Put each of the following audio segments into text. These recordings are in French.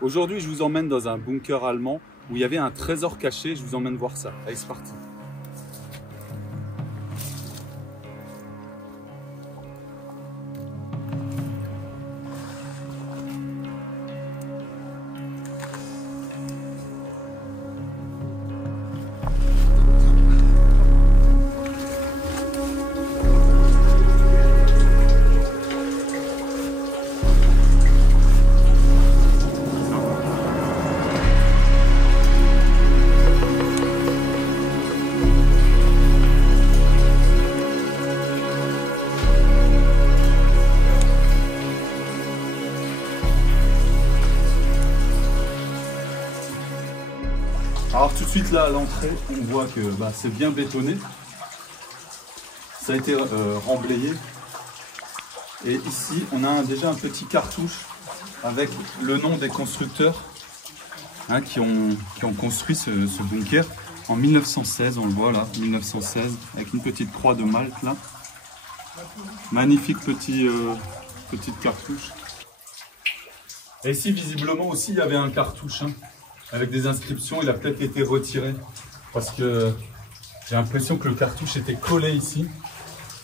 Aujourd'hui, je vous emmène dans un bunker allemand où il y avait un trésor caché. Je vous emmène voir ça. Allez, c'est parti. Alors tout de suite là à l'entrée, on voit que c'est bien bétonné. Ça a été remblayé. Et ici, on a déjà un petit cartouche avec le nom des constructeurs qui ont construit ce bunker en 1916. On le voit là, 1916, avec une petite croix de Malte là. Magnifique petite cartouche. Et ici, visiblement aussi, il y avait un cartouche. Avec des inscriptions, il a peut-être été retiré parce que j'ai l'impression que le cartouche était collé ici.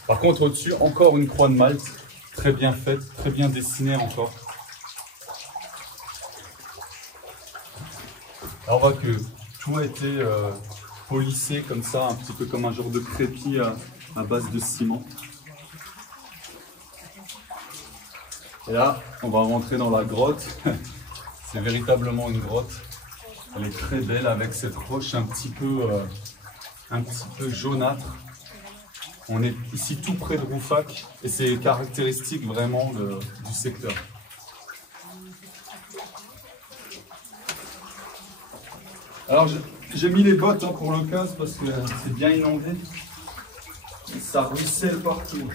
Par contre, au-dessus, encore une croix de Malte, très bien faite, très bien dessinée encore. Alors, on voit que tout a été polissé comme ça, un petit peu comme un genre de crépi à base de ciment. Et là, on va rentrer dans la grotte. C'est véritablement une grotte. Elle est très belle avec cette roche un petit peu jaunâtre. On est ici tout près de Rouffach et c'est caractéristique vraiment du secteur. Alors j'ai mis les bottes pour le cas parce que c'est bien inondé. Et ça ruisselle partout.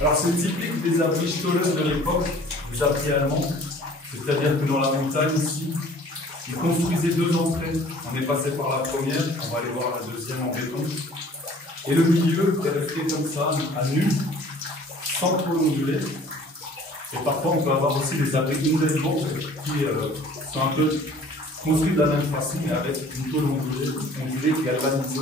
Alors c'est typique des abris Stollen de l'époque, des abris allemands, c'est-à-dire que dans la montagne ici, ils construisaient deux entrées. On est passé par la première, on va aller voir la deuxième en béton. Et le milieu est resté comme ça, à nu, sans trop onduler. Et parfois on peut avoir aussi des abris Indesbourg qui sont un peu construits de la même façon, mais avec une tôle ondulée galvanisée.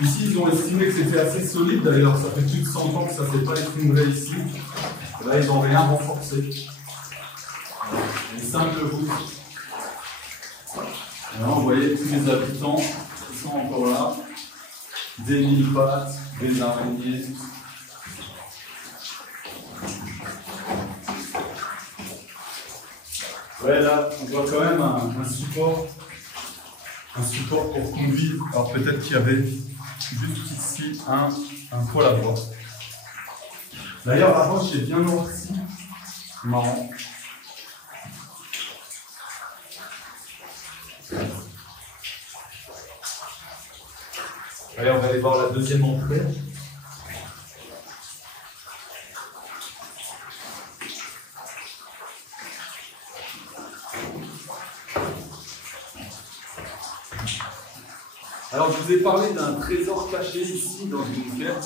Ici, ils ont estimé que c'était assez solide, d'ailleurs, ça fait plus de 100 ans que ça ne s'est pas effondré ici. Et là, ils n'ont rien renforcé. Une simple voûte. Et là, vous voyez tous les habitants qui sont encore là. Des mille pattes, des araignées. Ouais, là, on voit quand même un support pour conduire. Alors peut-être qu'il y avait juste ici un poêle à bois. D'ailleurs, la roche est bien noircie. Marrant. Allez, on va aller voir la deuxième entrée. Alors, je vous ai parlé d'un trésor caché ici dans le bunker.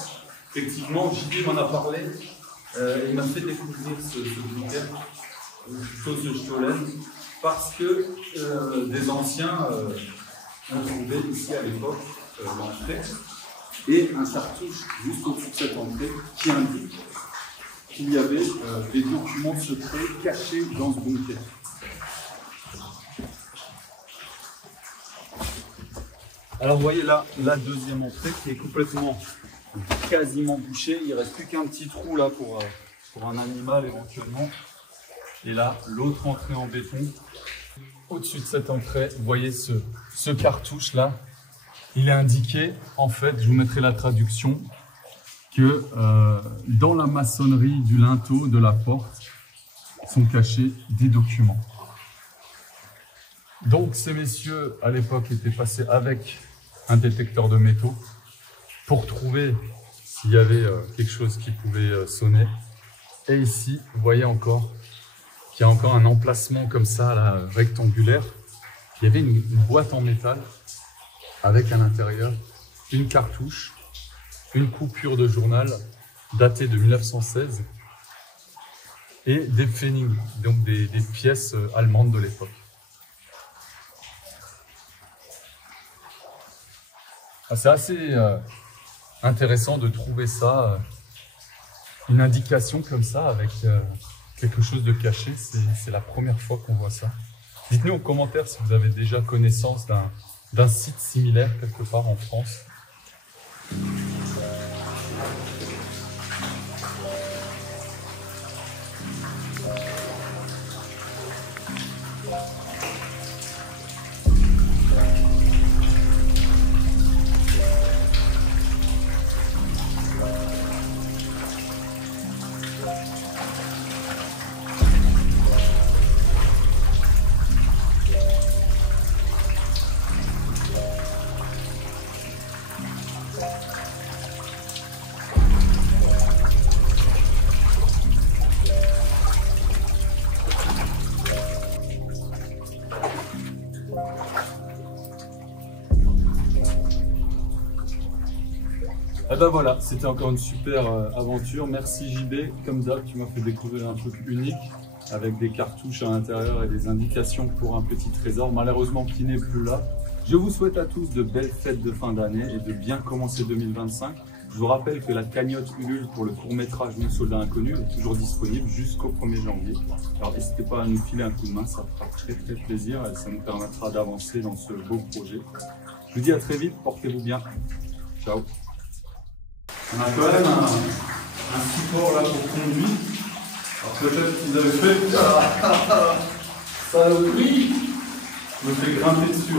Effectivement, JP m'en a parlé. Il m'a fait découvrir ce bunker, chose de Stollen, parce que des anciens ont trouvé ici à l'époque l'entrée et un cartouche juste au-dessus de cette entrée qui indique qu'il y avait des documents secrets cachés dans ce bunker. Alors vous voyez là la deuxième entrée qui est complètement quasiment bouchée. Il ne reste plus qu'un petit trou là pour un animal éventuellement. Et là, l'autre entrée en béton. Au-dessus de cette entrée, vous voyez ce cartouche-là. Il est indiqué, en fait, je vous mettrai la traduction, que dans la maçonnerie du linteau de la porte sont cachés des documents. Donc ces messieurs, à l'époque, étaient passés avec un détecteur de métaux pour trouver s'il y avait quelque chose qui pouvait sonner. Et ici, vous voyez encore qu'il y a encore un emplacement comme ça, là, rectangulaire. Il y avait une boîte en métal avec à l'intérieur une cartouche, une coupure de journal datée de 1916 et des Pfennig, donc des pièces allemandes de l'époque. C'est assez intéressant de trouver ça, une indication comme ça avec quelque chose de caché. C'est la première fois qu'on voit ça. Dites-nous en commentaire si vous avez déjà connaissance d'un site similaire quelque part en France. Et ben voilà, c'était encore une super aventure. Merci JB, comme d'hab, tu m'as fait découvrir un truc unique avec des cartouches à l'intérieur et des indications pour un petit trésor, malheureusement qui n'est plus là. Je vous souhaite à tous de belles fêtes de fin d'année et de bien commencer 2025. Je vous rappelle que la cagnotte Ulule pour le court-métrage Mon Soldat Inconnu est toujours disponible jusqu'au 1er janvier. Alors n'hésitez pas à nous filer un coup de main, ça fera très plaisir et ça nous permettra d'avancer dans ce beau projet. Je vous dis à très vite, portez-vous bien. Ciao. On a quand même un support là pour conduire. Alors peut-être qu'ils avaient fait ça, oui, je me fais grimper dessus.